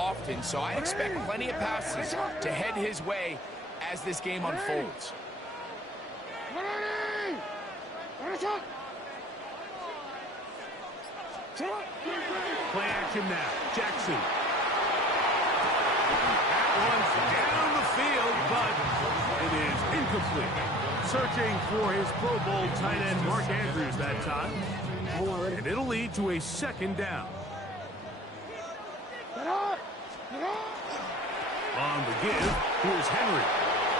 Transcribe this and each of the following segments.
often, so I expect plenty of passes to head his way as this game unfolds. Play action now. Jackson. That one's down the field, but it is incomplete. Searching for his Pro Bowl tight end Mark Andrews that time. And it'll lead to a second down. On the give, here's Henry.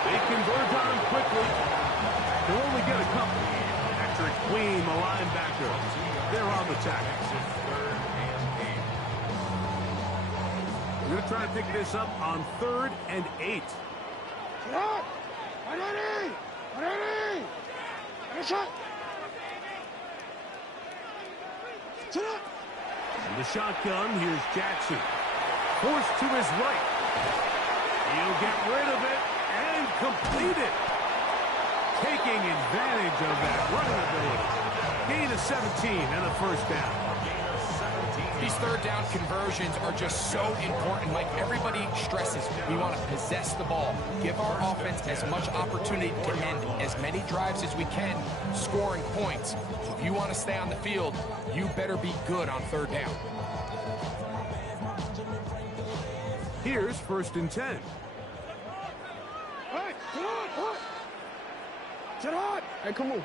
They convert on quickly. They'll only get a couple. Patrick Queen, the linebacker. They're on the tackle. We're going to try to pick this up on 3rd and 8. In the shotgun, here's Jackson. Forced to his right. He'll get rid of it and complete it. Taking advantage of that running ability. Gain of 17 and a first down. These third down conversions are just so important. Like everybody stresses, we want to possess the ball. Give our offense as much opportunity to end as many drives as we can, scoring points. If you want to stay on the field, you better be good on third down. Here's 1st and 10. Hey, come on.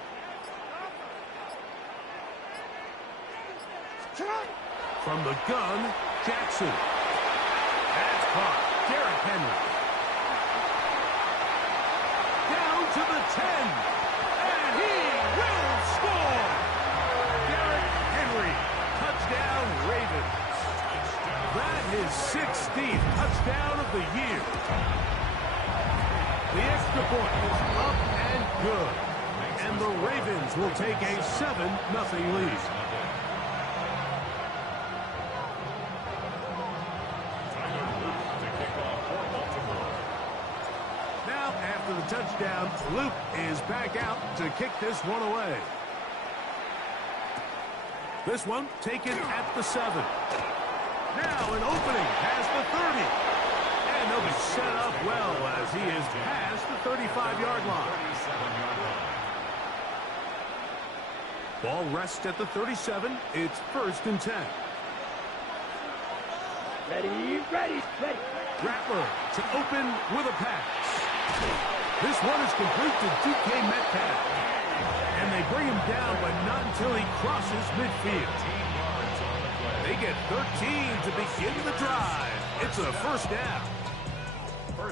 From the gun, Jackson. That's caught. Derrick Henry. Down to the 10. And he will score. Derrick Henry. Touchdown, Ravens. That is 16th touchdown of the year. The extra point is up and good. And the Ravens will take a 7-0 lead. Now, after the touchdown, Luke is back out to kick this one away. This one taken at the 7. Now an opening past the 30. And they'll be set up well as he is past the 35-yard line. Ball rests at the 37. It's 1st and 10. Ready. Rattler to open with a pass. This one is complete to DK Metcalf. And they bring him down, but not until he crosses midfield. They get 13 to begin the drive. It's a first down.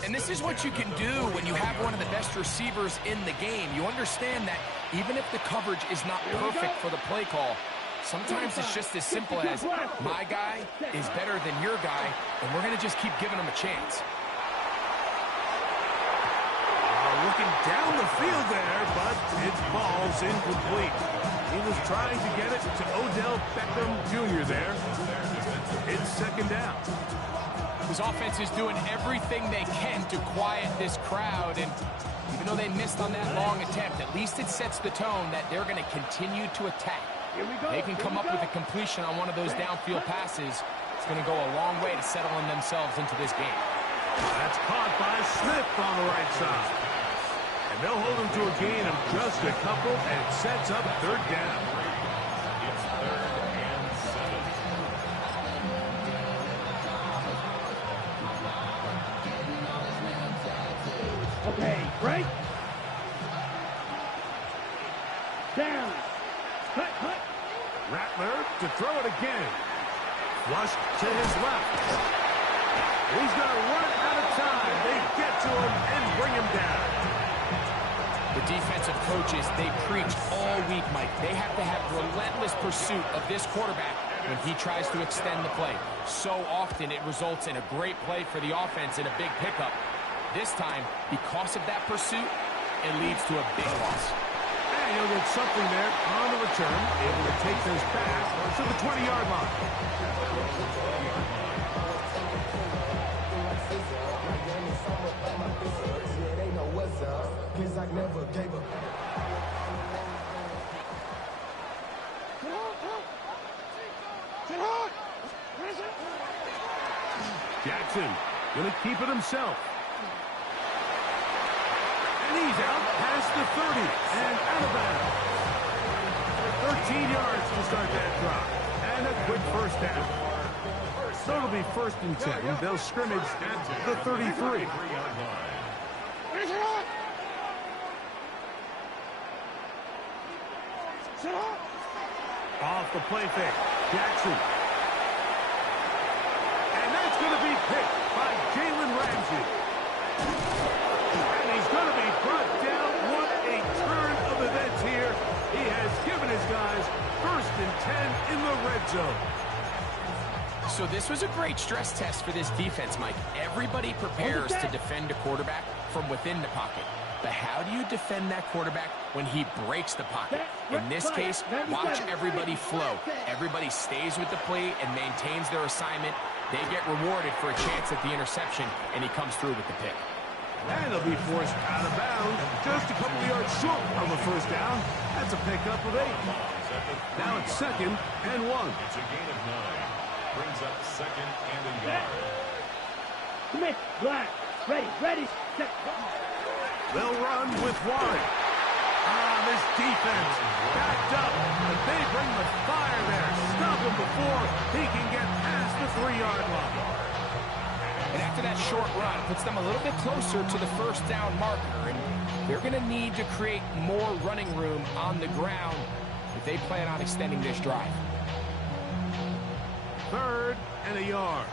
And this is what you can do when you have one of the best receivers in the game. You understand that even if the coverage is not perfect for the play call, sometimes it's just as simple as my guy is better than your guy, and we're going to just keep giving him a chance. Looking down the field there, but its ball's incomplete. He was trying to get it to Odell Beckham Jr. there. It's 2nd down. This offense is doing everything they can to quiet this crowd, and even though they missed on that long attempt, at least it sets the tone that they're going to continue to attack. They can come up with a completion on one of those downfield passes. It's going to go a long way to settling themselves into this game. That's caught by Smith on the right side. And they'll hold him to a gain of just a couple, and it sets up 3rd down. It's 3rd and 7. Okay, break. Down. Cut. Rattler to throw it again. Flushed to his left. He's going to run out of time. They get to him and bring him down. The defensive coaches, they preach all week, Mike. They have to have relentless pursuit of this quarterback when he tries to extend the play. So often it results in a great play for the offense and a big pickup. This time, because of that pursuit, it leads to a big loss. And he'll get something there on the return, able to take this back to the 20-yard line. Jackson going to keep it himself. And he's out past the 30 and out of bounds. 13 yards to start that drive. And a quick first down. So it'll be 1st and 10. They'll scrimmage at the 33. Off the play fake. Jackson. And that's going to be picked by Jalen Ramsey. And he's going to be brought down. What a turn of events here. He has given his guys 1st and 10 in the red zone. So this was a great stress test for this defense, Mike. Everybody prepares to defend a quarterback from within the pocket. But how do you defend that quarterback when he breaks the pocket? In this case, watch everybody flow. Everybody stays with the play and maintains their assignment. They get rewarded for a chance at the interception, and he comes through with the pick. And he'll be forced out of bounds, just a couple of yards short of a first down. That's a pickup of 8. Now it's 2nd and 1. It's a gain of 9. Brings up 2nd and a yard. Commit, black, ready, set. They'll run with Warren. This defense backed up, but they bring the fire there. Stop him before he can get past the 3-yard line. And after that short run, puts them a little bit closer to the first down marker. And they're going to need to create more running room on the ground if they plan on extending this drive. 3rd and a yard.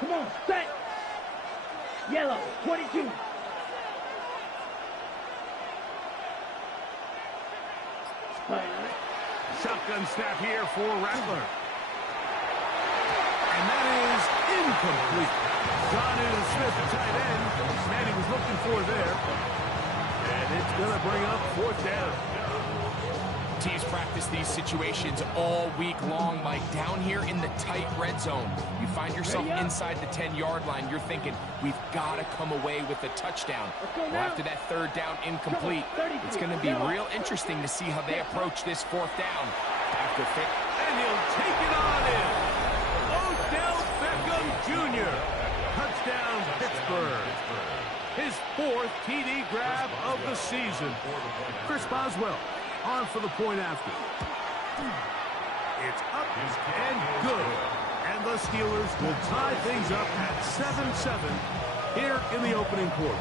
Come on, set. Yellow, 22. Shotgun snap here for Rattler. And that is incomplete. Jonnu Smith, the tight end, man he was looking for there. And it's going to bring up 4th down. Teams practice these situations all week long, Mike. Down here in the tight red zone, you find yourself inside the 10-yard line. You're thinking, we've got to come away with a touchdown. Well, after that 3rd down incomplete, it's going to be real interesting to see how they approach this 4th down. After fit. And he'll take it on in. Odell Beckham Jr. Touchdown, Pittsburgh. His 4th TD grab of the season. Chris Boswell on for the point after. It's up and good. And the Steelers will tie things up at 7-7 here in the opening quarter.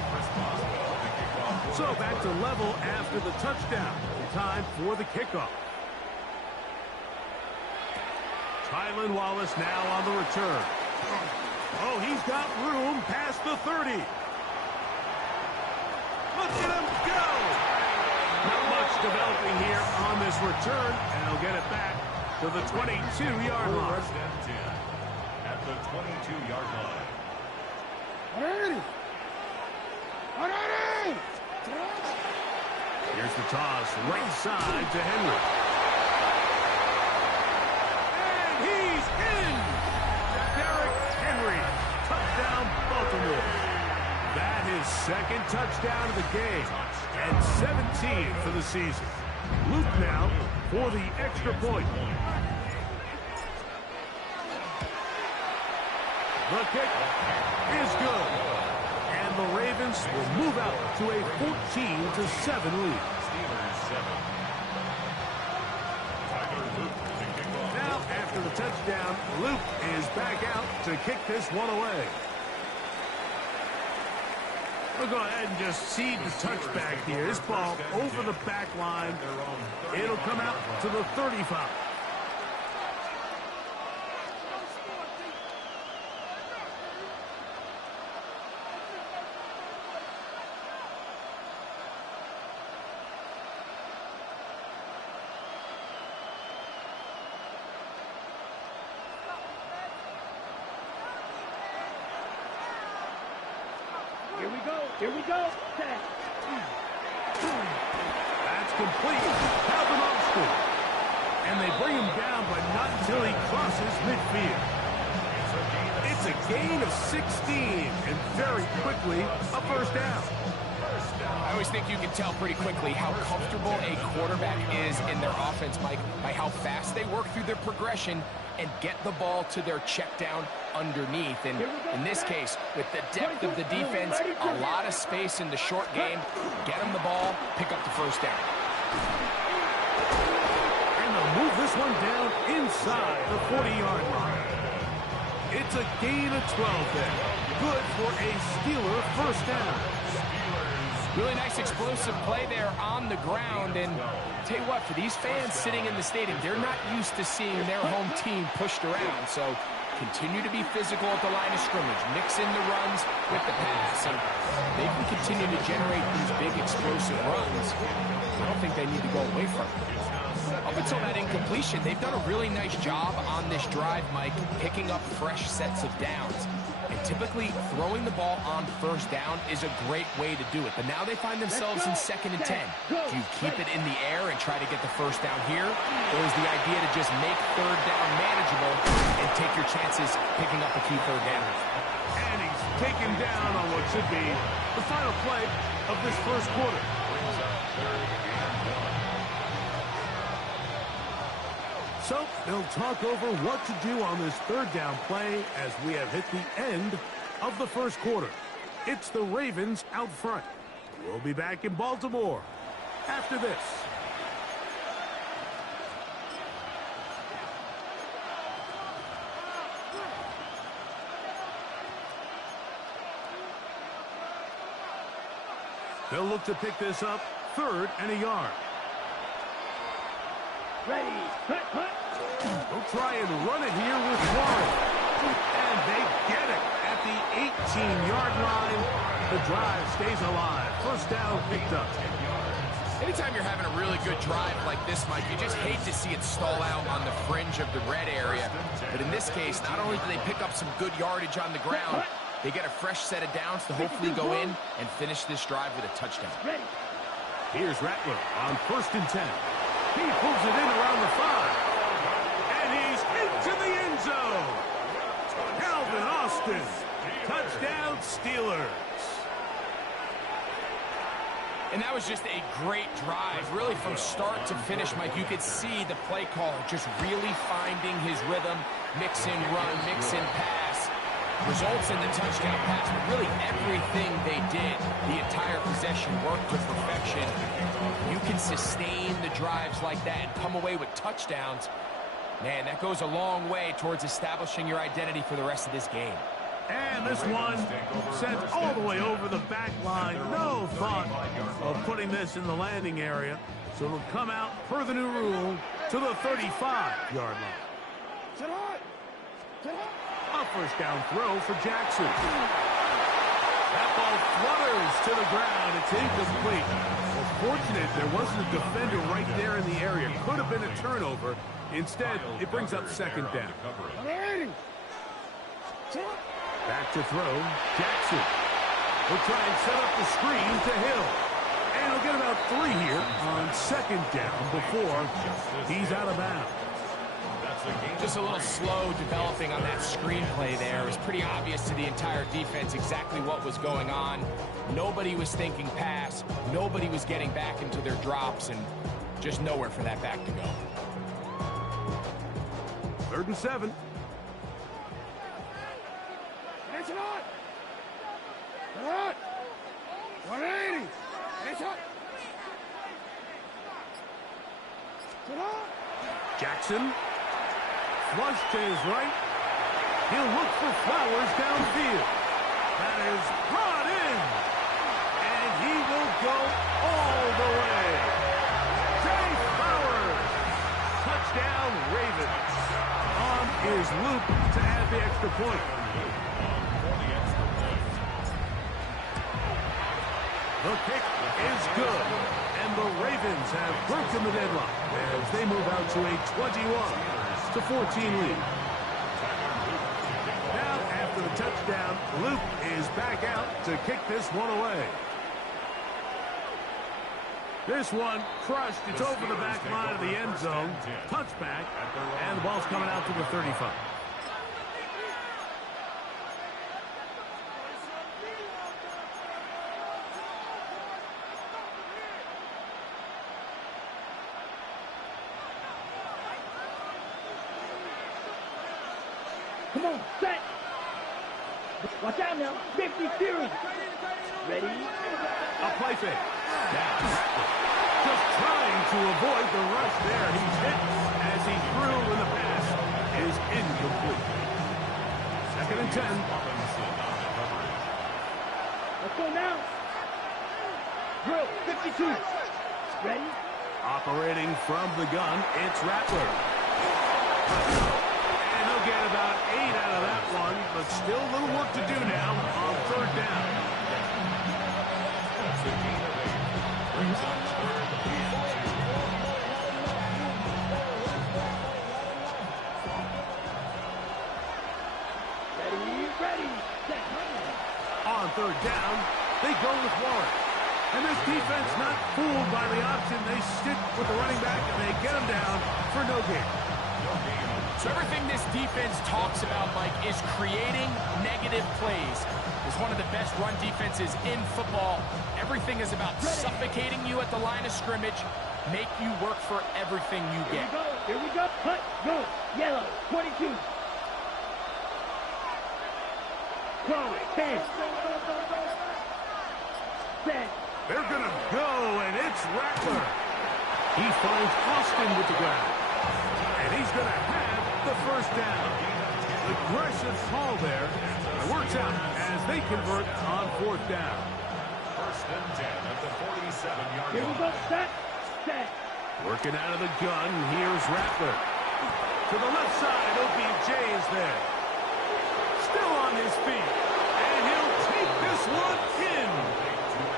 So back to level after the touchdown. Time for the kickoff. Tylan Wallace now on the return. Oh, he's got room past the 30. Look at him go! Not much developing here on this return, and he'll get it back to the 22-yard line. First and 10 at the 22-yard line. Here's the toss, right side to Henry. And he's in! Derrick Henry, touchdown Baltimore. That is 2nd touchdown of the game, and 17 for the season. Luke now for the extra point. The kick is good. And the Ravens will move out to a 14-7 lead. Steelers 7. Tyler Luke to kick off. Now, after the touchdown, Luke is back out to kick this one away. We'll go ahead and just cede the touchback here. This ball over the back line. It'll come out to the 35. Here we go. That's complete. Calvin Austin. And they bring him down, but not until he crosses midfield. It's a gain of 16, and very quickly, a first down. I always think you can tell pretty quickly how comfortable a quarterback is in their offense, Mike, by how fast they work through their progression and get the ball to their check down underneath. And in this case, with the depth of the defense, a lot of space in the short game, get them the ball, pick up the first down. And they'll move this one down inside the 40-yard line. It's a gain of 12 then. Good for a Steeler first down. Really nice explosive play there on the ground. And tell you what, for these fans sitting in the stadium, they're not used to seeing their home team pushed around. So continue to be physical at the line of scrimmage. Mix in the runs with the pass. And they can continue to generate these big explosive runs. I don't think they need to go away from it. Up until that incompletion, they've done a really nice job on this drive, Mike, picking up fresh sets of downs. And typically, throwing the ball on first down is a great way to do it. But now they find themselves in 2nd and 10. Do you keep it in the air and try to get the first down here? Or is the idea to just make third down manageable and take your chances picking up a key third down? And he's taken down on what should be the final play of this first quarter. So they'll talk over what to do on this third down play as we have hit the end of the first quarter. It's the Ravens out front. We'll be back in Baltimore after this. They'll look to pick this up 3rd and a yard. Ready. Hut. They'll try and run it here with Warren. And they get it at the 18-yard line. The drive stays alive. First down picked up. Anytime you're having a really good drive like this, Mike, you just hate to see it stall out on the fringe of the red area. But in this case, not only do they pick up some good yardage on the ground, they get a fresh set of downs to hopefully go in and finish this drive with a touchdown. Here's Rattler on 1st and 10. He pulls it in around the 5. And he's into the end zone. Calvin Austin. Touchdown, Steelers. And that was just a great drive, really from start to finish, Mike. You could see the play caller just really finding his rhythm, mix in run, mix in pass. Results in the touchdown pass, but really everything they did, the entire possession worked to perfection. You can sustain the drives like that and come away with touchdowns. Man, that goes a long way towards establishing your identity for the rest of this game. And this one sent all the way over the back line. No thought of putting this in the landing area. So it'll come out per the new rule to the 35-yard line. A first down throw for Jackson. That ball flutters to the ground. It's incomplete. Well, fortunate there wasn't a defender right there in the area. Could have been a turnover. Instead, it brings up 2nd down. Back to throw, Jackson. He'll try and set up the screen to Hill. And he'll get about 3 here on 2nd down before he's out of bounds. Just a little slow developing on that screenplay there. It was pretty obvious to the entire defense exactly what was going on. Nobody was thinking pass. Nobody was getting back into their drops, and just nowhere for that back to go. 3rd and 7. It's on. 180. It's on. Jackson. Flush to his right. He'll look for Flowers downfield. That is brought in. And he will go all the way. Trey Flowers. Touchdown, Ravens. On is Luke to add the extra point. The kick is good. And the Ravens have broken the deadlock as they move out to a 21-14 lead. Now, after the touchdown, Luke is back out to kick this one away. This one crushed. It's over the back line of the end zone. Touchback, and the ball's coming out to the 35. Come on, set. Watch out now. 50 Fury. Ready? A play fake. Down. Just trying to avoid the rush there. He's hit as he threw when the pass is incomplete. 2nd and 10. Let's go now. Drill, 52. Ready? Operating from the gun, it's Rattler. And they'll get about 8 out of that one, but still a little work to do now on 3rd down. Brings up 3rd and 2. Ready. Set. On 3rd down, they go with Warren. And this defense not fooled by the option. They stick with the running back and they get him down for no gain. So everything this defense talks about, Mike, is creating negative plays. It's one of the best run defenses in football. Everything is about suffocating you at the line of scrimmage, make you work for everything you get. Here we go. Cut. Go. Yellow. 22. Go. 10. Set. They're going to go, and it's Rattler. He finds Austin with the ground. And he's going to have the 1st down. Aggressive call there. It works out as they convert on 4th down. 1st and 10 at the 47-yard Here we go. line. Set. Working out of the gun, here's Rattler. To the left side, OBJ is there. Still on his feet. And he'll take this one in.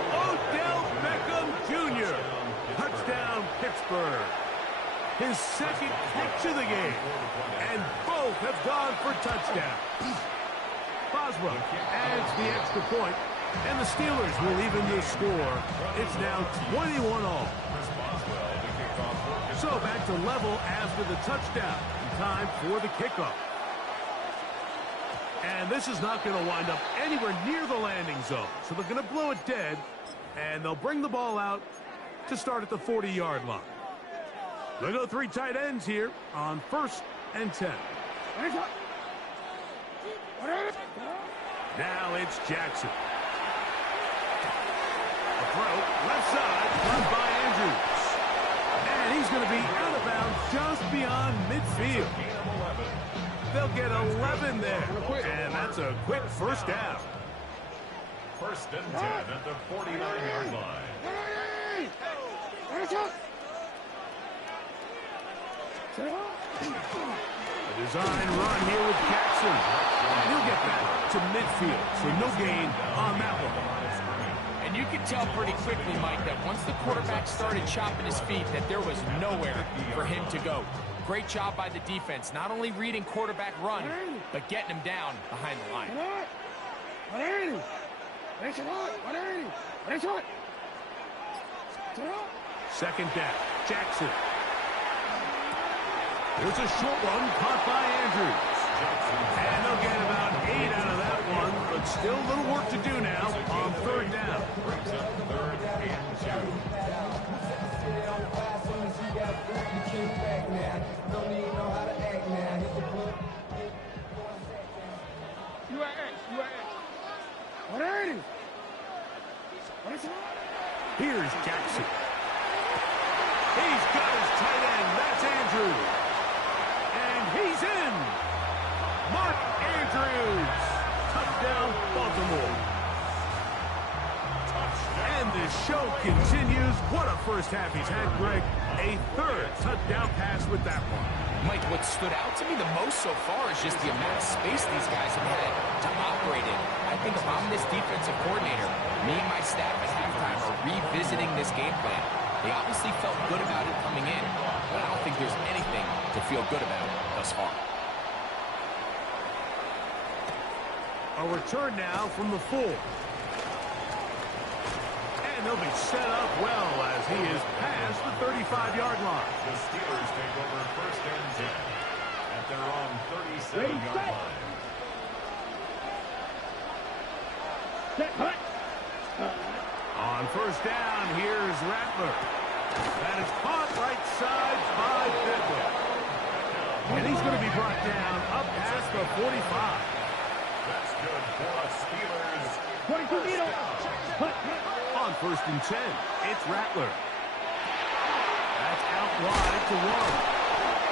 Odell Beckham Jr. Touchdown, Pittsburgh. His 2nd catch of the game. And both have gone for touchdowns. Boswell adds the extra point, and the Steelers will even the score. It's now 21 all. So back to level after the touchdown. Time for the kickoff. And this is not going to wind up anywhere near the landing zone. So they're going to blow it dead, and they'll bring the ball out to start at the 40-yard line. They'll go 3 tight ends here on 1st and 10. Now it's Jackson. A throw, left side, run by Andrews. And he's going to be out of bounds just beyond midfield. They'll get 11 there. And that's a quick 1st down. 1st and 10 at the 49-yard line. A design run here with Jackson. And he'll get back to midfield, so no gain on that one. And you can tell pretty quickly, Mike, that once the quarterback started chopping his feet, that there was nowhere for him to go. Great job by the defense, not only reading quarterback run, but getting him down behind the line. 2nd down, Jackson. There's a short one caught by Andrews. And they'll get about 8 out of that one, but still a little work to do now on 3rd down. Brings up 3rd and 2. Here's Jackson. He's got his tight end. That's Andrews. And he's in. Mark Andrews. Touchdown, Baltimore. And the show continues. What a 1st half he's had, Greg. A 3rd touchdown pass with that one. Mike, what stood out to me the most so far is just the amount of space these guys have had to operate in. I think if I'm this defensive coordinator, me and my staff at halftime are revisiting this game plan. They obviously felt good about it coming in, but I don't think there's anything to feel good about thus far. A return now from the 4. And they'll be set up well as he is past the 35-yard line. The Steelers take over 1st and 10 at their own 37-yard line. On 1st down, here's Rattler. That is caught right side by Bedwell. And he's going to be brought down up past the 45. That's good for the Steelers. 22 meters. On 1st and 10, it's Rattler. That's out wide to Warren.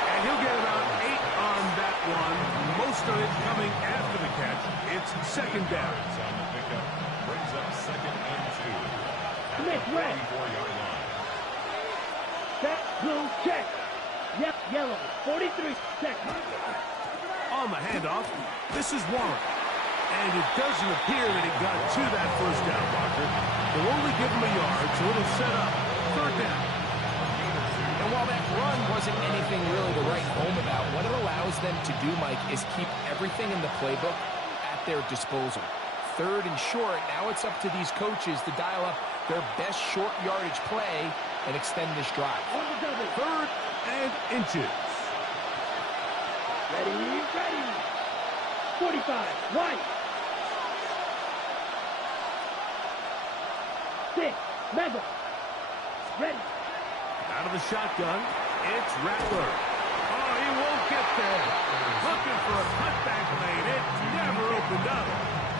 And he'll get about 8 on that one. Most of it coming after the catch. It's 2nd down. On the pickup. Brings up 2nd and 2. Smith, red. 44-yard line. Set, blue, check. Yep, yellow. 43, check. On the handoff, this is Warren. And it doesn't appear that he got to that 1st down marker. They'll only give him a yard, so it'll set up 3rd down. And while that run wasn't anything really to write home about, what it allows them to do, Mike, is keep everything in the playbook at their disposal. 3rd and short, now it's up to these coaches to dial up their best short yardage play and extend this drive. 3rd and inches. Ready, ready. 45, right. 6, Mego. Ready. Out of the shotgun, it's Rattler. Oh, he won't get there. Looking for a cutback lane. It never opened up.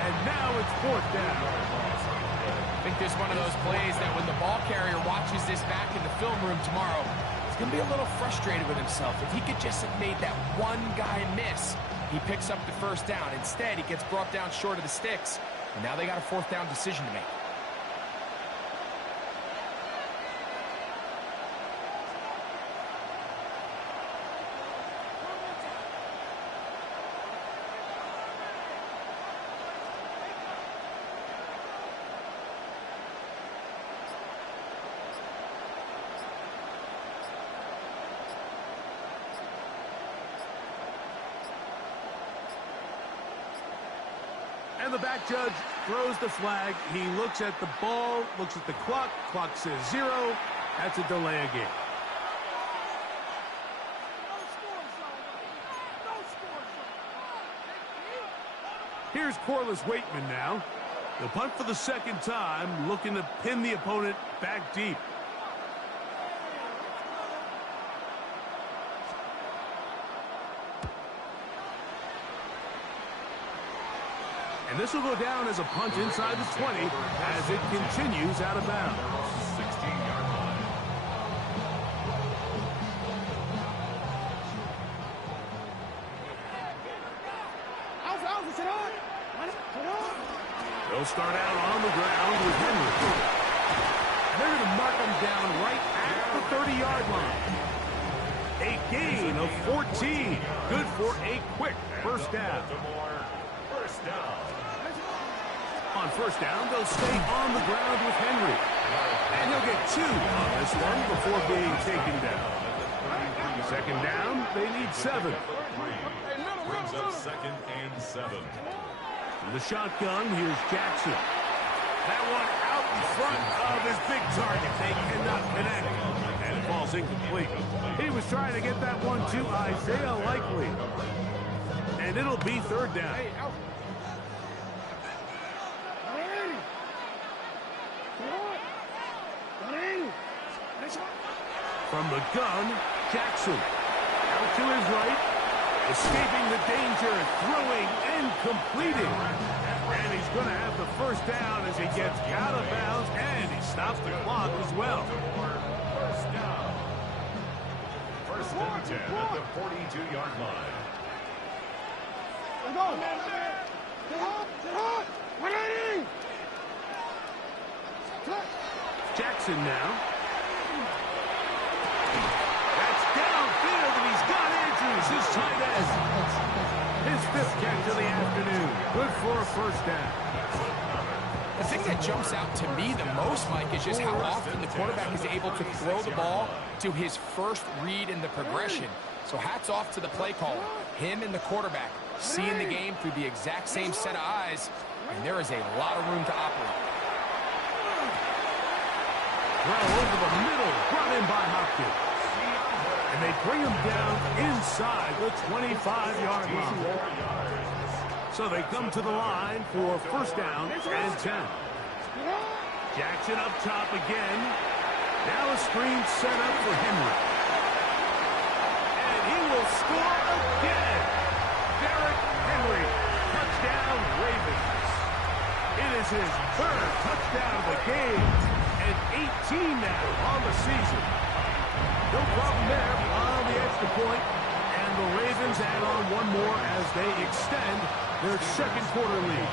And now it's 4th down. I think this is one of those plays that when the ball carrier watches this back in the film room tomorrow, he's going to be a little frustrated with himself. If he could just have made that one guy miss, he picks up the 1st down. Instead, he gets brought down short of the sticks, and now they got a 4th down decision to make. And the back judge throws the flag. He looks at the ball, looks at the clock. Clock says 0. That's a delay of game. Here's Corliss Waitman now. He'll punt for the 2nd time, looking to pin the opponent back deep. And this will go down as a punt inside the 20 as it continues out of bounds. 16-yard line. They'll start out on the ground with Henry. They're going to mark him down right at the 30-yard line. A gain of 14. Good for a quick 1st down. First down. On 1st down, they'll stay on the ground with Henry. And he'll get 2 on this one before being taken down. 2nd down, they need 7. Brings up 2nd and 7. From the shotgun, here's Jackson. That one out in front of his big target. They cannot connect. And it falls incomplete. He was trying to get that one to Isaiah Likely. And it'll be 3rd down. From the gun, Jackson. Out to his right. Escaping the danger, throwing and completing. And he's going to have the 1st down as he gets out of bounds, and he stops the clock as well. First down. 1st and 10 at the 42-yard line. Jackson now. That's downfield, and he's got Andrews, his tight end. His 5th catch of the afternoon. Good for a 1st down. The thing that jumps out to me the most, Mike, is just how often the quarterback is able to throw the ball to his first read in the progression. So hats off to the play caller. Him and the quarterback seeing the game through the exact same set of eyes, and there is a lot of room to operate. Well, over the middle, brought in by Hopkins. And they bring him down inside the 25-yard line. So they come to the line for 1st down and 10. Jackson up top again. Now a screen set up for Henry. And he will will score again. Derrick Henry, touchdown Ravens. It is his third touchdown of the game, and 18 now on the season. No problem there on the extra point, and the Ravens add on one more as they extend their second quarter lead.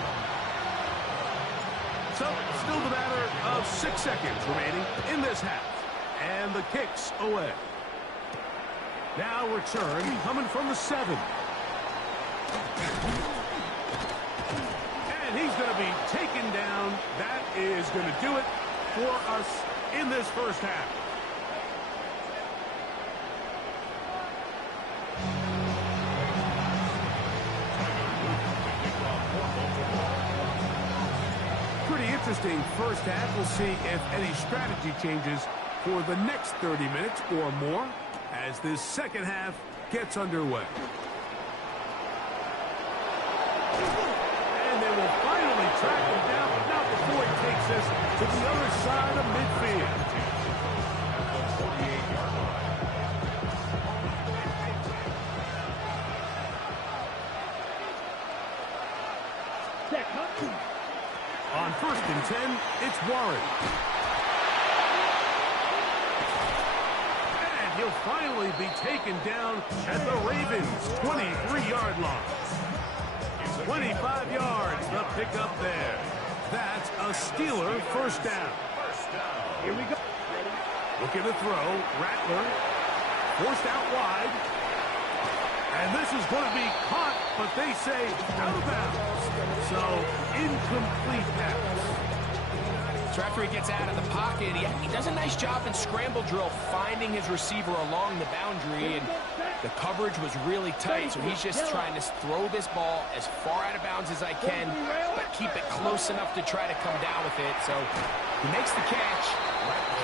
So, still the matter of 6 seconds remaining in this half, and the kick's away. Now return coming from the 7. And he's going to be taken down. That is going to do it for us in this first half. Pretty interesting first half. We'll see if any strategy changes for the next 30 minutes or more as this second half gets underway. And they will finally track him down, but not before he takes us to the other side of midfield. On 1st and 10, it's Warren. And he'll finally be taken down at the Ravens' 23-yard line. 25 yards, the pickup there. That's a Steeler first down. Here we go. Looking to throw. Rattler forced out wide. And this is going to be caught, but they say out of bounds. So, incomplete pass. So after he gets out of the pocket, he does a nice job in scramble drill finding his receiver along the boundary, and the coverage was really tight, so he's just trying to throw this ball as far out of bounds as I can, but keep it close enough to try to come down with it. So he makes the catch,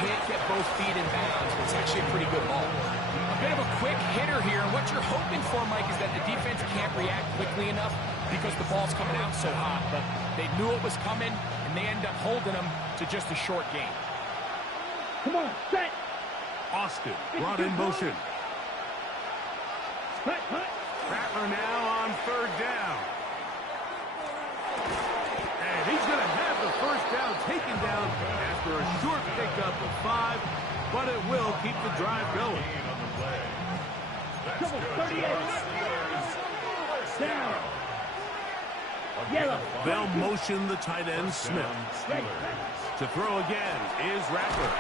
can't get both feet in bounds, but it's actually a pretty good ball. A bit of a quick hitter here, and what you're hoping for, Mike, is that the defense can't react quickly enough because the ball's coming out so hot, but they knew it was coming, and they end up holding them to just a short game. Come on, set. Austin brought in motion. Cut, cut. Rattler now on 3rd down. And he's going to have the first down taken down after a short pickup of 5, but it will keep the drive going. Come on, 38. Down. Yellow. They'll motion the tight end Smith. To throw again is Rattler.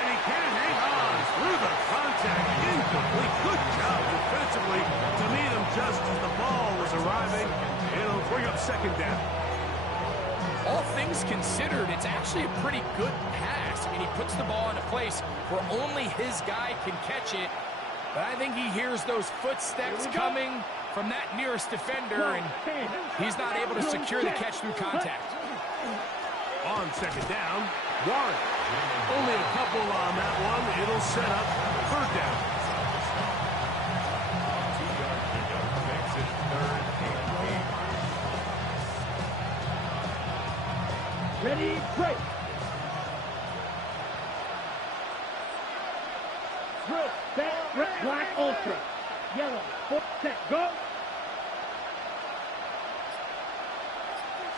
And he can't hang on through the contact. Incomplete. Good job defensively to meet him just as the ball was arriving. It'll bring up 2nd down. All things considered, it's actually a pretty good pass. I mean, he puts the ball in a place where only his guy can catch it. But I think he hears those footsteps coming from that nearest defender, and he's not able to secure the catch through contact. On 2nd down, Warren. Only a couple on that one. It'll set up 3rd down. Ready, break. Drill, set, black, ultra. Yellow, 4, set, go.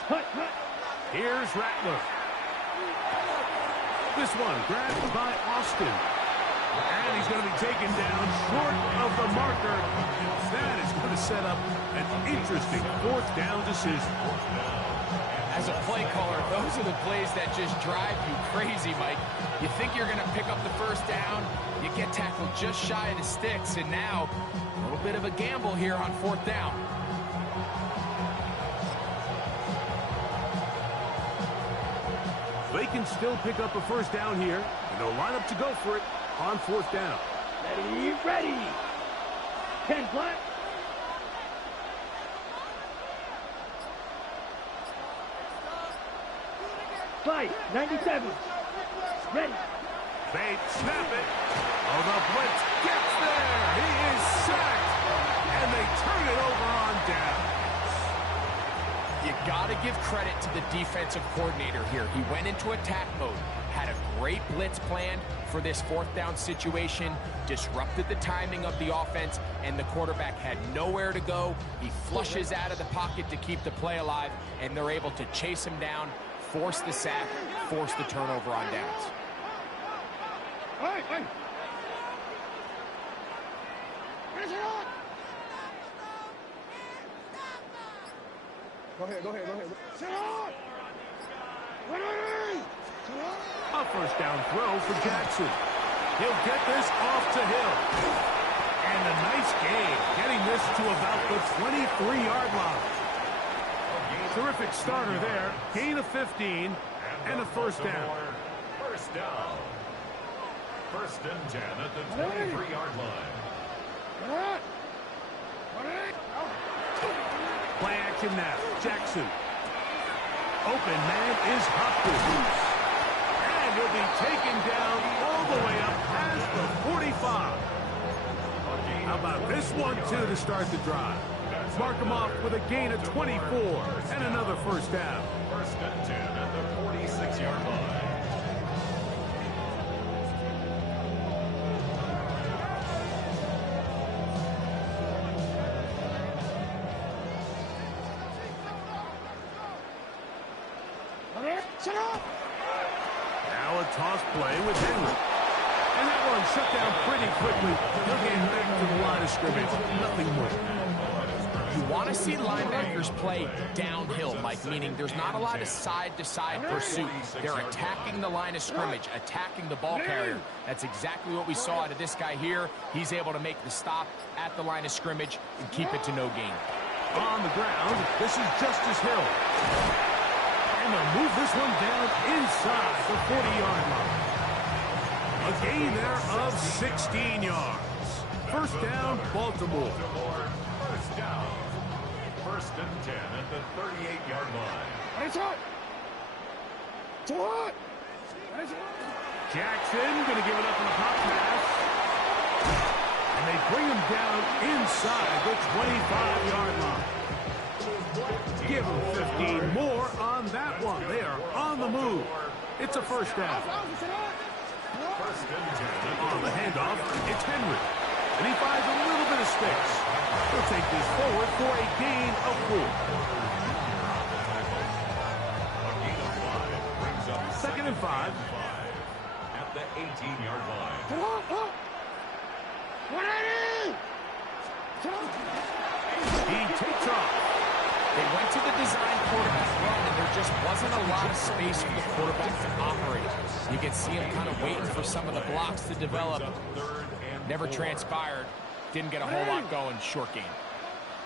Cut, cut. Here's Rattler. This one grabbed by Austin. And he's going to be taken down short of the marker. That is going to set up an interesting 4th down decision. As a play caller, those are the plays that just drive you crazy, Mike. You think you're going to pick up the first down, you get tackled just shy of the sticks, and now a little bit of a gamble here on 4th down. They can still pick up a first down here, and they'll line up to go for it on 4th down. Ready, ready. 10 black. Fight, 97. Ready. They snap it. Oh, the blitz gets there. He is sacked. And they turn it over on down. You got to give credit to the defensive coordinator here. He went into attack mode, had a great blitz plan for this fourth down situation, disrupted the timing of the offense, and the quarterback had nowhere to go. He flushes out of the pocket to keep the play alive, and they're able to chase him down, force the sack, force the turnover on downs. Hey! Go ahead. A first down throw for Jackson. He'll get this off to Hill. And a nice gain, getting this to about the 23-yard line. Terrific starter there. Gain of 15 and a first down. First down. First and 10 at the 23-yard line. Play action now. Jackson. Open man is Hopkins. And he'll be taken down all the way up past the 45. How about this one, too, to start the drive? Mark him off with a gain of 24 and another first down. First and 10 at the 46-yard line. Now a toss play with Henry. And that one shut down pretty quickly. He'll get back to the line of scrimmage. Nothing more. You want to see linebackers play downhill, Mike, meaning there's not a lot of side-to-side pursuit. They're attacking the line of scrimmage, attacking the ball carrier. That's exactly what we saw out of this guy here. He's able to make the stop at the line of scrimmage and keep it to no gain. On the ground, this is Justice Hill. And they'll move this one down inside the 40-yard line. A gain there of 16 yards. First down, Baltimore. First down. First and 10 at the 38-yard line. Jackson going to give it up on the pop pass. And they bring him down inside the 25-yard line. Give him 15 more on that one. They are on the move. It's a first down. First and 10. On the handoff, it's Henry. And he finds a little bit of space. He'll take this forward for a gain of 4. Second and 5. At the 18-yard line. He takes off. They went to the design quarterback run, and there just wasn't a lot of space for the quarterback to operate. You can see him kind of waiting for some of the blocks to develop. Never transpired. Didn't get a whole lot going. Short game.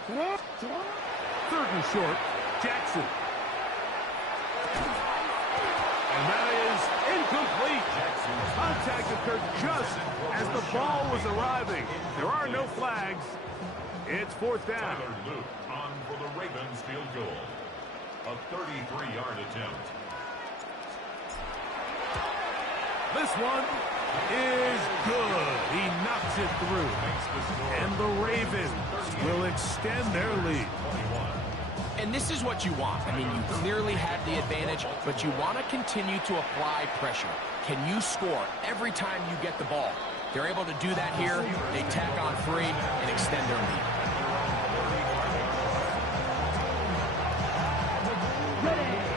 Third and short, Jackson. And that is incomplete. Contact occurred just as the ball was arriving. There are no flags. It's fourth down. Tyler Luke on for the Ravens field goal. A 33-yard attempt. This one is good. He knocks it through. And the Ravens will extend their lead. And this is what you want. I mean, you clearly have the advantage, but you want to continue to apply pressure. Can you score every time you get the ball? They're able to do that here. They tack on 3 and extend their lead.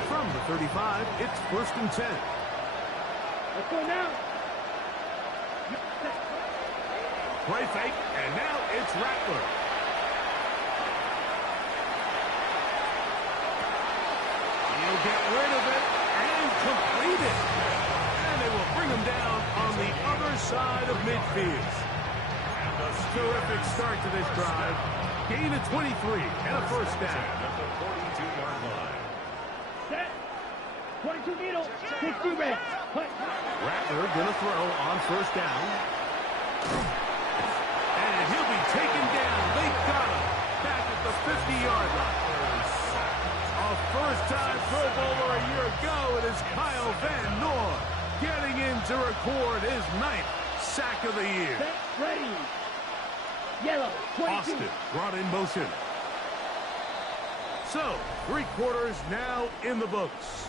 From the 35, it's first and 10. Let's go now. Play fake, and now it's Rattler. He'll get rid of it and complete it. And they will bring him down on the other side of midfield. Terrific start to this drive. Gain of 23 and a first down. At the 42-yard line. Set. 22 middle. 60 red. Rattler going to throw on first down. And he'll be taken down. They got him back at the 50-yard line. A first-time Pro Bowler a year ago, it is Kyle Van Noy getting in to record his 9th sack of the year. Set. Ready. Yellow. 22. Austin brought in motion. So, 3 quarters now in the books.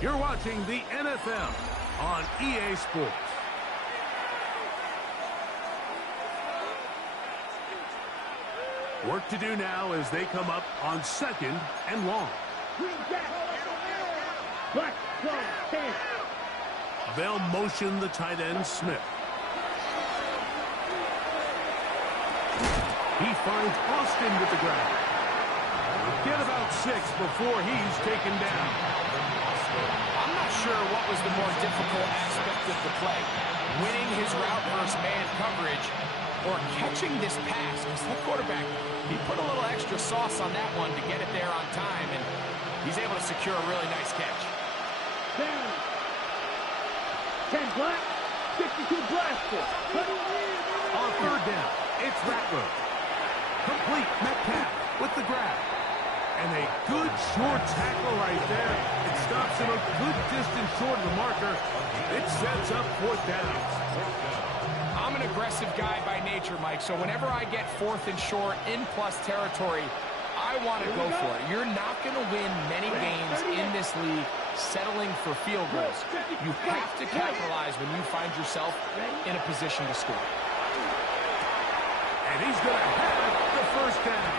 You're watching the NFL on EA Sports. Work to do now as they come up on 2nd and long. Black, go, 10. They'll motion the tight end, Smith. He finds Austin with the grab. Get about 6 before he's taken down. I'm not sure what was the more difficult aspect of the play. Winning his route versus man coverage or catching this pass. Because the quarterback, he put a little extra sauce on that one to get it there on time. And he's able to secure a really nice catch. 10 black, 52 black. On 3rd down, it's Rattler. Complete Metcalf with the grab. And a good short tackle right there. It stops him a good distance short of the marker. It sets up 4th down. I'm an aggressive guy by nature, Mike, so whenever I get 4th and short in plus territory, I want to go for it. You're not going to win many games in this league settling for field goals. You have to capitalize when you find yourself in a position to score. And he's going to have the 1st down.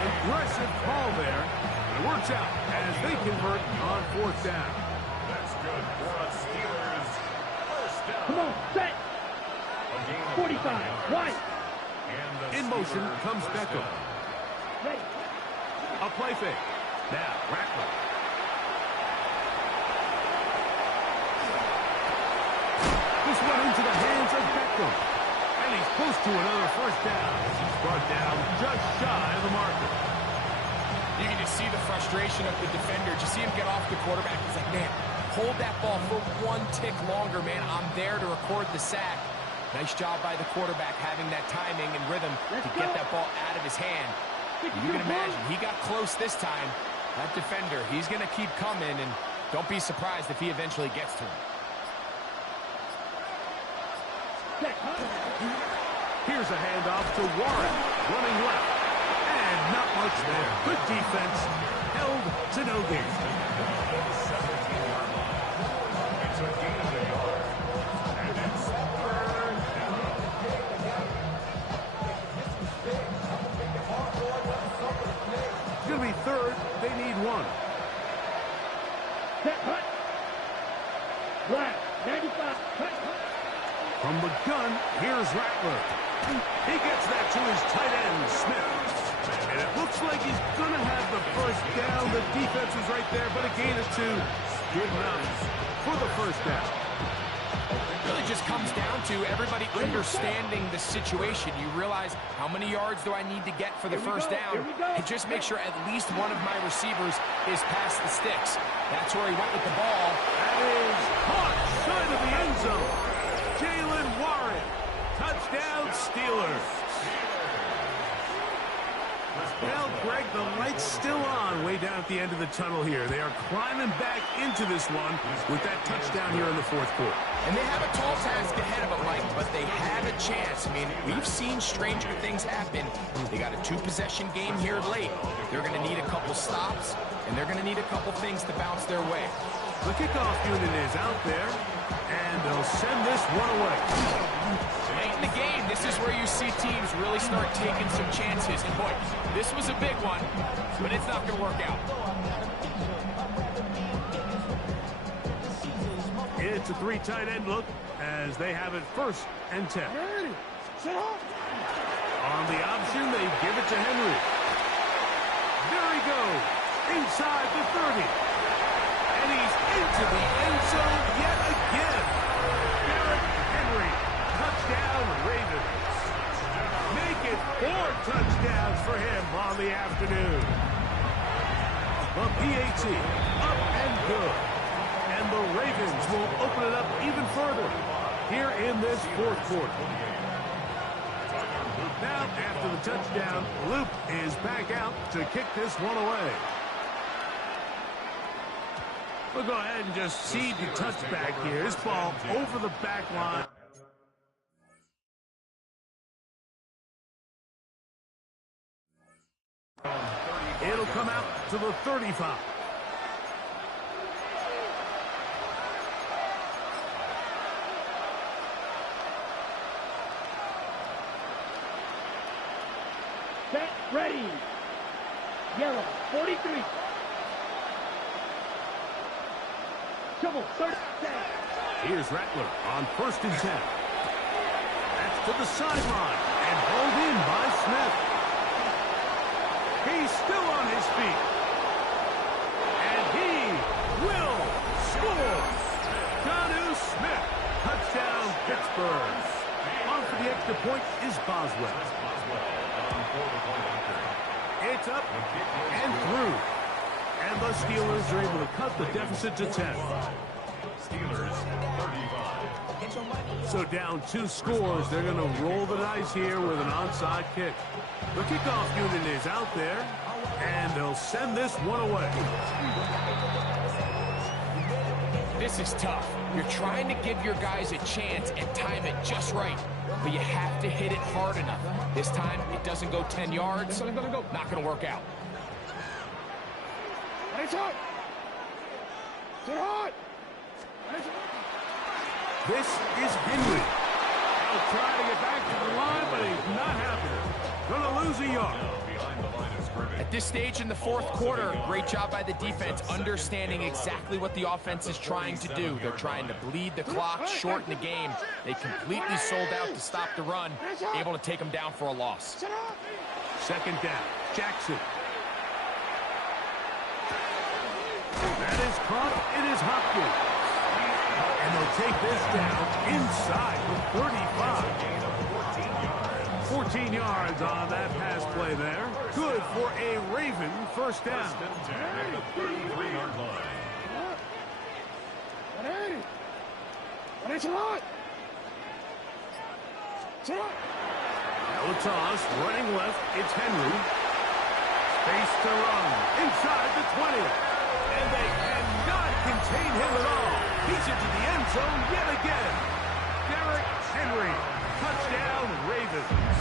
Aggressive call there. It works out as they convert on 4th down. That's good for a Steelers 1st down. Come on, set. 45, right. In motion comes Beckham. Ready. A play fake. Now, Rattler. This one into the hands of Beckham. And he's close to another 1st down. He's brought down just shy of the marker. You can just see the frustration of the defender. Just see him get off the quarterback. He's like, man, hold that ball for 1 tick longer, man. I'm there to record the sack. Nice job by the quarterback having that timing and rhythm to get that ball out of his hand. You can imagine, he got close this time. That defender, he's going to keep coming, and don't be surprised if he eventually gets to him. Here's a handoff to Warren, running left. And not much there. Good defense, held to no gain. It's a gain of a yard. And it's 3rd down. It's going to be 3rd. They need 1. Set, hut. Black, 95, hut. From the gun, here's Rattler. He gets that to his tight end, Smith. And it looks like he's going to have the 1st down. The defense was right there, but a gain of 2. Good enough for the 1st down. It really just comes down to everybody understanding the situation. You realize how many yards do I need to get for the 1st down, and just make sure at least one of my receivers is past the sticks. That's where he went with the ball. That is caught side of the end zone. Jaylen Warren. Touchdown, Steelers. Well, Greg, the light's still on way down at the end of the tunnel here. They are climbing back into this one with that touchdown here in the 4th quarter. And they have a tall task ahead of them, Mike, but they had a chance. I mean, we've seen stranger things happen. They got a 2-possession game here late. They're going to need a couple stops, and they're going to need a couple things to bounce their way. The kickoff unit is out there, and they'll send this one away. Late in the game, this is where you see teams really start taking some chances. And boy, this was a big one, but it's not going to work out. It's a 3 tight end look as they have it 1st and 10. On the option, they give it to Henry. There he goes, inside the 30. And he's into the end zone yet again. Derrick Henry, touchdown Ravens. Make it 4 touchdowns for him on the afternoon. The PAT, up and good. And the Ravens will open it up even further here in this 4th quarter. Now, after the touchdown, Luke is back out to kick this one away. We'll go ahead and just seed the touchback here. This ball over the back line. It'll come out to the 35. Set, ready. Yellow, 43. Double, 30. Here's Rattler on 1st and 10. That's to the sideline and hauled in by Smith. He's still on his feet. And he will score. Jonnu Smith. Touchdown, Pittsburgh. On for the extra point is Boswell. It's up and through. And the Steelers are able to cut the deficit to 10. Steelers 35. So down 2 scores, they're going to roll the dice here with an onside kick. The kickoff unit is out there, and they'll send this one away. This is tough. You're trying to give your guys a chance and time it just right, but you have to hit it hard enough. This time, it doesn't go 10 yards. Not going to work out. It's hot. It's hot. This is Henry. He'll try to get back to the line, but he's not happening. Going to lose a yard. Behind the line of scrimmage. At this stage in the 4th quarter, great job by the defense understanding exactly what the offense is trying to do. They're trying to bleed the clock, shorten the game. They completely sold out to stop the run, able to take them down for a loss. 2nd down, Jackson. That is caught. It is Hopkins. And they'll take this down inside the 35. 14 yards on that pass play there. Good for a Raven 1st down. First and 10 at the 33-yard line. Now a toss, running left. It's Henry. Space to run. Inside the 20. And they cannot contain him at all. He's into the end zone yet again. Derrick Henry. Touchdown, Ravens.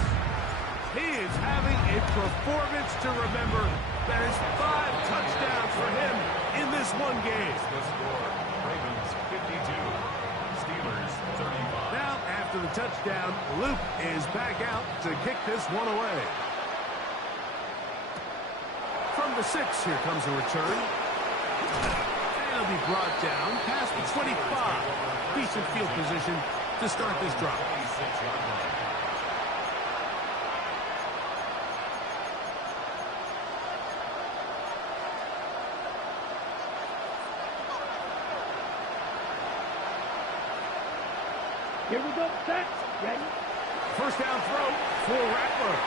He is having a performance to remember. There's 5 touchdowns for him in this one game. The score, Ravens 52, Steelers 35. Now, after the touchdown, Luke is back out to kick this one away. From the 6, here comes a return. And it'll be brought down past the 25. Decent field position to start this drive. 26-yard line. Here we go. Set. Ready. 1st down throw for Rattler.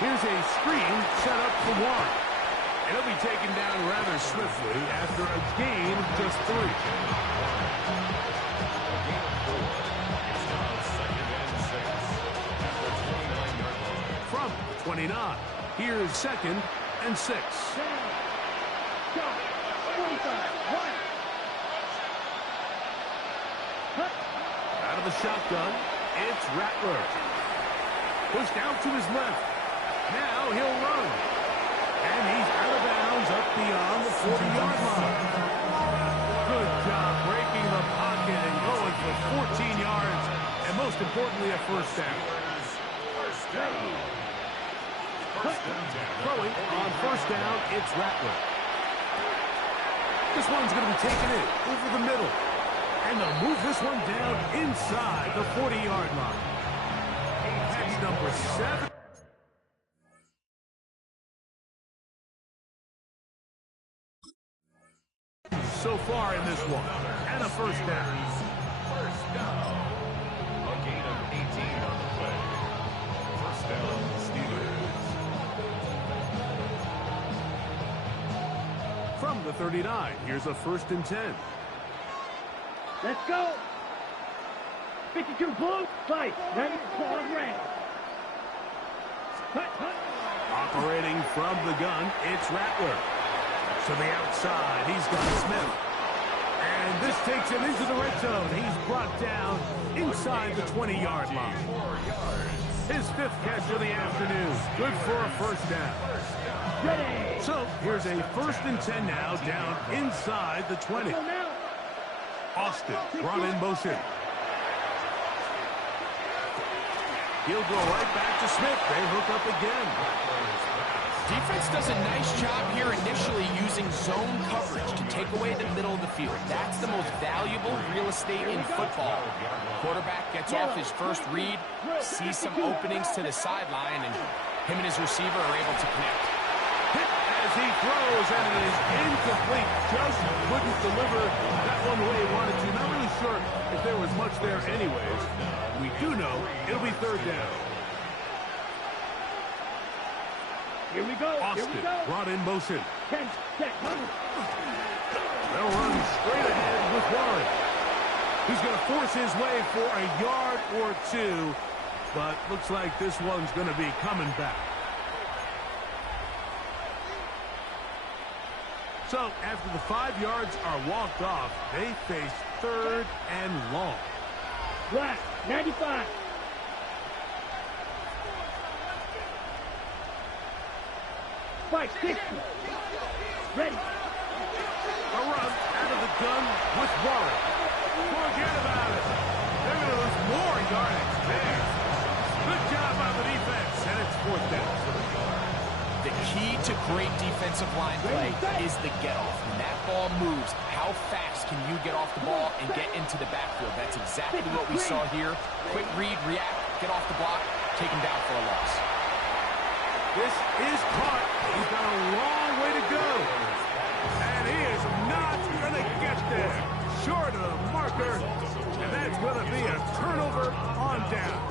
Here's a screen set up for Warren. And he'll be taken down rather swiftly after a gain of just 3. From the 29, here's 2nd and 6. Go. 45. 1. Cut. Out of the shotgun, it's Rattler. Pushed out to his left. Now he'll run. And he's out of bounds up beyond the 40-yard line. Good job breaking the pocket and going for 14 yards. And most importantly, a 1st down. First down. Throwing on 1st down, it's Rattler. This one's going to be taken in over the middle. And they'll move this one down inside the 40-yard line. That's number 7. So far in this one. And a 1st down. First down. A gain of 18 on the play. 1st down, Steelers. From the 39, here's a 1st and 10. Let's go. 52 blue. Fight. Ready. Ball red. Cut. Cut. Operating from the gun, it's Rattler. To the outside, he's got Smith. And this takes him into the red zone. He's brought down inside the 20-yard line. 4 yards. His 5th catch of the afternoon. Good for a 1st down. Ready. So here's a 1st and 10 now, down inside the 20. Go now. Austin brought in motion. He'll go right back to Smith. They hook up again. Defense does a nice job here initially using zone coverage to take away the middle of the field. That's the most valuable real estate in football. Quarterback gets off his first read, sees some openings to the sideline, and him and his receiver are able to connect. Hit as he throws, and it is incomplete. Just couldn't deliver that one the way he wanted to. Not really sure if there was much there anyways. We do know it'll be 3rd down. Here we go. Austin Here we go. brought in motion. 10 seconds. They'll run straight ahead with Warren. He's going to force his way for a yard or 2, but looks like this one's going to be coming back. So after the 5 yards are walked off, they face 3rd and long. Black, 95. Spike, 60. Ready. A run out of the gun with Warren. Forget about it. They're going to lose more yardage there. Good job by the defense, and it's 4th down. The key to great defensive line play is the get-off. When that ball moves, how fast can you get off the ball and get into the backfield? That's exactly what we saw here. Quick read, react, get off the block, take him down for a loss. This is caught. He's got a long way to go. And he is not going to get there. Short of the marker. And that's going to be a turnover on downs.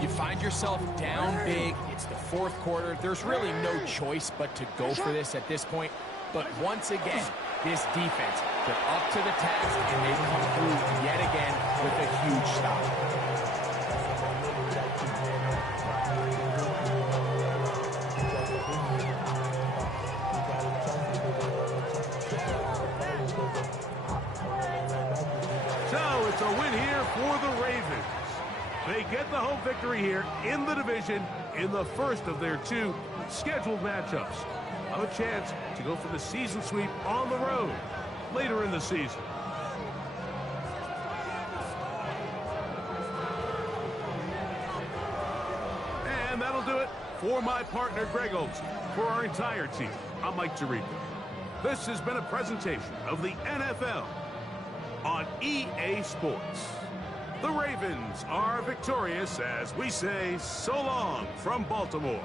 You find yourself down big. It's the 4th quarter. There's really no choice but to go for this at this point. But once again, this defense, they're up to the task, and they've come through yet again with a huge stop. So it's a win here for the Ravens. They get the home victory here in the division in the first of their 2 scheduled matchups. Have a chance to go for the season sweep on the road later in the season. And that'll do it for my partner, Greg Olson. For our entire team, I'm Mike Tirico. This has been a presentation of the NFL on EA Sports. The Ravens are victorious as we say so long from Baltimore.